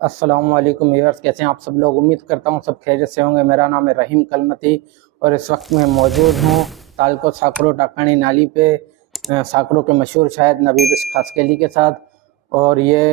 अस्सलाम वालेकुम व्यूअर्स, कैसे हैं आप सब लोग। उम्मीद करता हूँ सब खैरियत से होंगे। मेरा नाम है रहीम कलमती और इस वक्त मैं मौजूद हूँ तालको साकरो टाकानी नाली पे साकरो के मशहूर शायद नबी खासकेली के साथ। और ये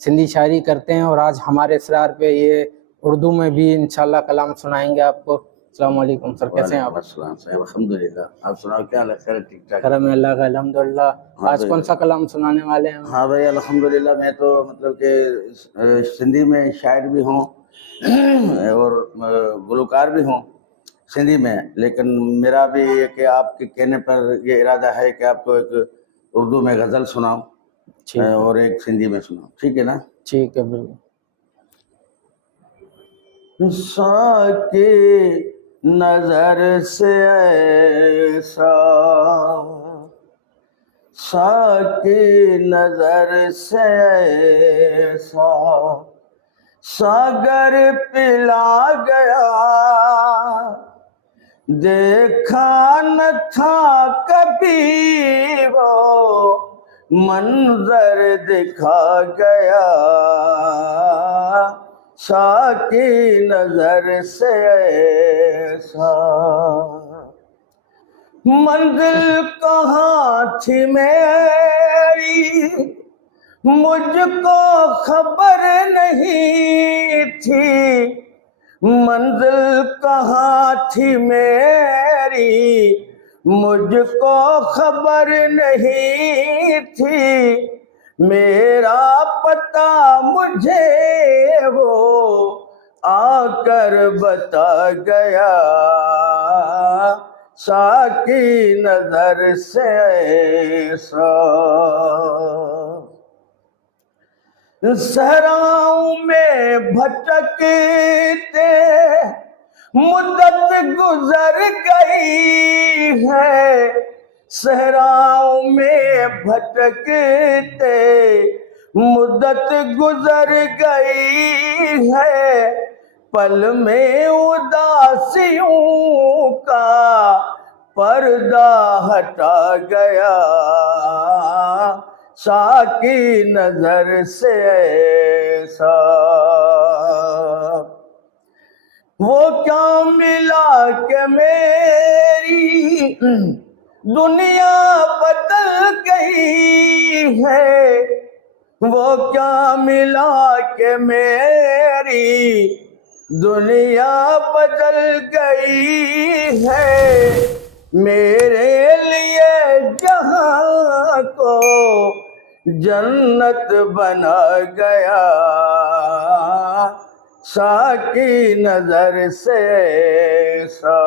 सिंधी शायरी करते हैं और आज हमारे इसरार पे ये उर्दू में भी इंशाल्लाह कलाम सुनाएंगे आपको। अस्सलाम वालेकुम सर, कैसे हैं आप? अल्हम्दुलिल्लाह। आप सुनाओ, क्या हाल है? खैर, ठीक ठाक? करम है अल्लाह का, अल्हम्दुलिल्लाह। हाँ आज कौन सा कलाम सुनाने वाले हैं? हाँ भाई, अल्हम्दुलिल्लाह। मैं तो मतलब कि सिंधी में शायर भी हूँ और गुलकार भी हूँ सिंधी में, लेकिन मेरा भी ये कि आपके कहने पर ये इरादा है कि आपको एक उर्दू में गज़ल सुनाऊं ठीक है, और एक सिंधी में सुनाऊं, ठीक है ना? ठीक है, बिल्कुल। साकी नजर से ऐसा, साकी नजर से ऐसा सागर पिला गया, देखा न था कभी वो मंजर दिखा गया, साकी नजर से ऐसा। मंजिल कहाँ थी मेरी मुझको खबर नहीं थी, मंजिल कहाँ थी मेरी मुझको खबर नहीं थी, मेरा पता मुझे वो आकर बता गया, साकी नजर से ऐसा। सहराओं में भटकते मुद्दत गुजर गई है, सहराओं में भटकते मुद्दत गुजर गई है, पल में उदासियों का पर्दा हटा गया, साकी नजर से ऐसा। वो क्या मिला के मेरी दुनिया बदल गई है, वो क्या मिला के मेरी दुनिया बदल गई है, मेरे लिए जहां को जन्नत बना गया, साकी नजर से ऐसा।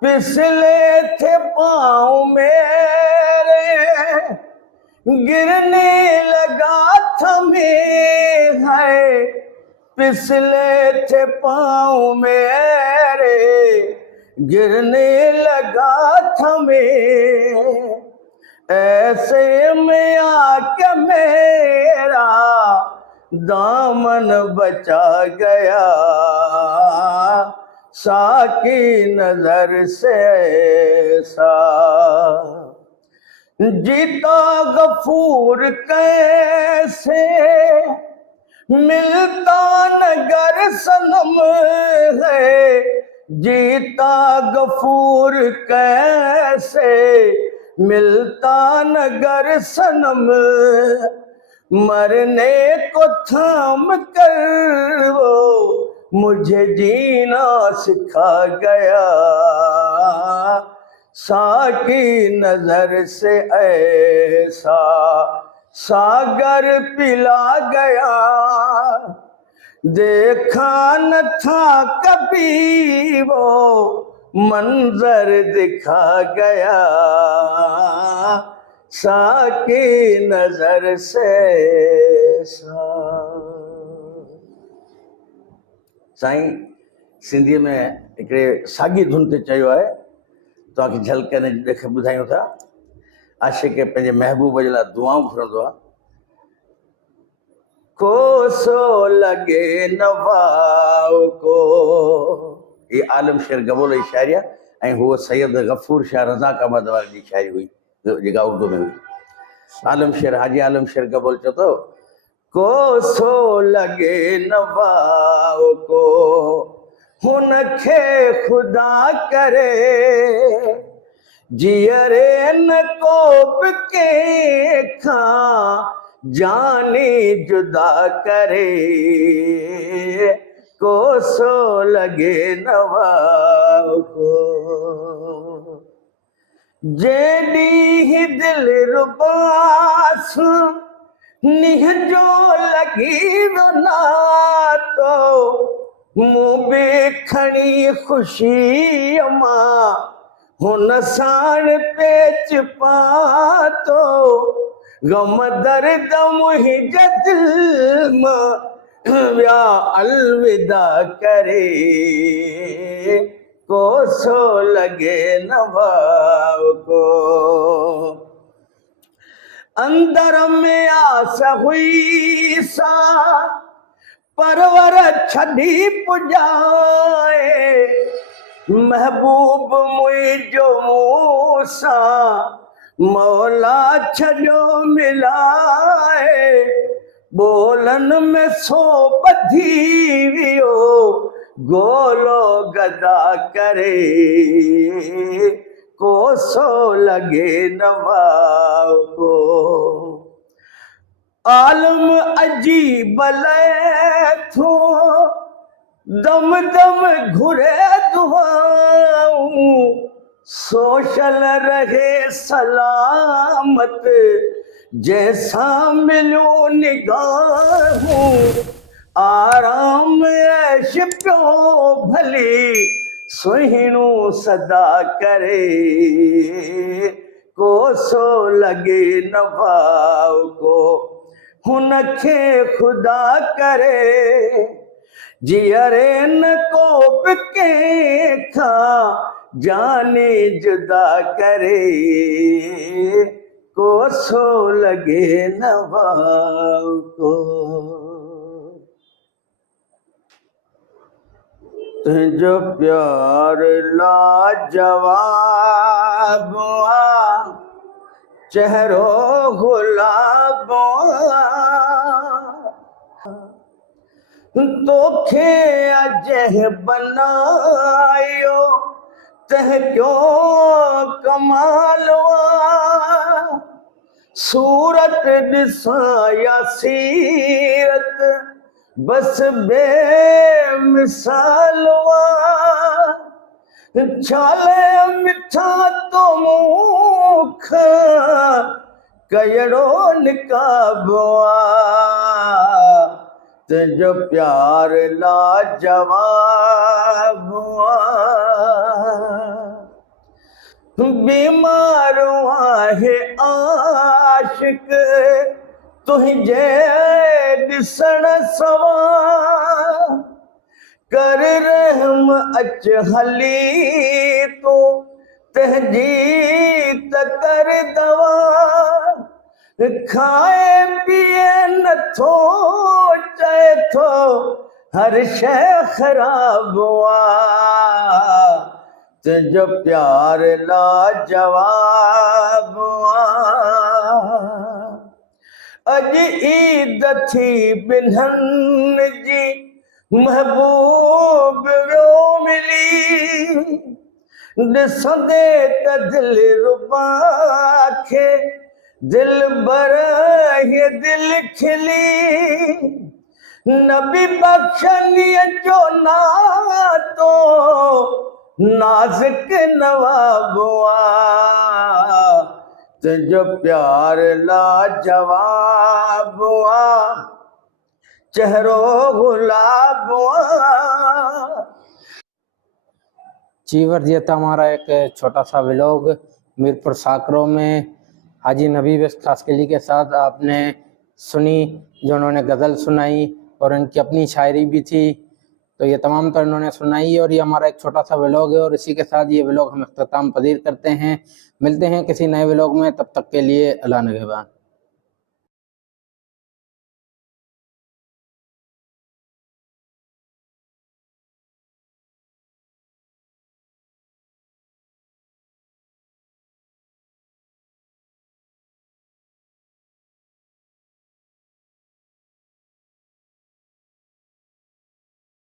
फिसले थे पाँव मेरे गिरने लगा थमे है, फिसले थे पाँव मेरे गिरने लगा थमे, ऐसे में आके मेरा दामन बचा गया, साकी नजर से ऐसा। जीता गफूर कैसे मिलता नगर सनम है, जीता गफूर कैसे मिलता नगर सनम, मरने को थाम कर वो मुझे जीना सिखा गया, साकी नजर से ऐसा सागर पिला गया, देखा न था कभी वो मंजर दिखा गया, साकी नजर से ऐसा। साईं सिंधीअ में हिकिड़े साॻी धुन ते चयो आहे, तव्हांखे झलक ॾेख ॿुधायूं था। आशिक़ पंहिंजे महबूब जे लाइ दुआऊं घुरंदो आहे। कोसो लगे नवाओ को, ये आलम शेर गबोल जी शायरी आहे ऐं हूअ सैयद गफूर शाह रज़ाकाबाद वारे जी शायरी हुई जेका उर्दू में हुई। आलम शेर हाजी आलम शेर गबोल चओ थो को सो लगे नवाओ को, हुनखे खुदा करे जियरे न कोप के खा जाने जुदा करे, को सो लगे नवाओ को। जेडी ही दिल रुबास निह जो लगी वना तो मुँह बेखणी खुशी अमा हुन साण पेच पातो, गम दर्द मुहिंजा दिल मां व्या अलविदा करे, को सो लगे नवाओ को। अंदर में आस हुई सा परवर छड़ी पुजाए, महबूब मुझो मूसा मौला छजो मिलाए, बोलन में सो बधी वियो गोलो गदा करे, को सो लगे नवाओ को। आलम अजीब थो दम दम घुरे दुआऊं, सोशल रहे सलामत जैसा मिलो निगाहूं, आराम ऐश प्यो भली सुहिणो सदा करे, को सो लगे नवाओ को, हुनखे खुदा करे जियरे न कोप के खा जाने जुदा करे, को सो लगे नवाओ को। तुझो प्यार लाजवाब चेहरो गुलाब तोखे अजह बनायो तह क्यों कमालवा, सूरत दिसाया सीरत बस बेमिसालवा, छाले मिठा तो मुख कयड़ो निकाबवा, तुझो प्यार लाजवाब बीमार है आशिक तुझे दिसण सवा, कर रहम अच हली तू तहजी कर दवा, खाए पिए नथो चए थो हर शय खराब हुआ, तुझो प्यार लाजवाब अज ईद थी बिन्हन जी महबूब वो मिली, ॾिसंदे त दिल रुबा खे दिल बर ये दिल खिली, नबी बख्शनीअ जो नातो नाज़िक नवाबुआ, तुझो प्यार लाजवाबुआ चेहरो गुलाबुआ। चीवर जी था हमारा एक छोटा सा व्लॉग मीरपुर साकरों में हाजी नबी बेस खासकली के साथ आपने सुनी, जो उन्होंने गज़ल सुनाई और उनकी अपनी शायरी भी थी, तो ये तमाम तो इन्होंने सुनाई और ये हमारा एक छोटा सा व्लॉग है और इसी के साथ ये व्लॉग हम इख्तिताम पजीर करते हैं। मिलते हैं किसी नए व्लॉग में, तब तक के लिए अल्लाह निगहबान।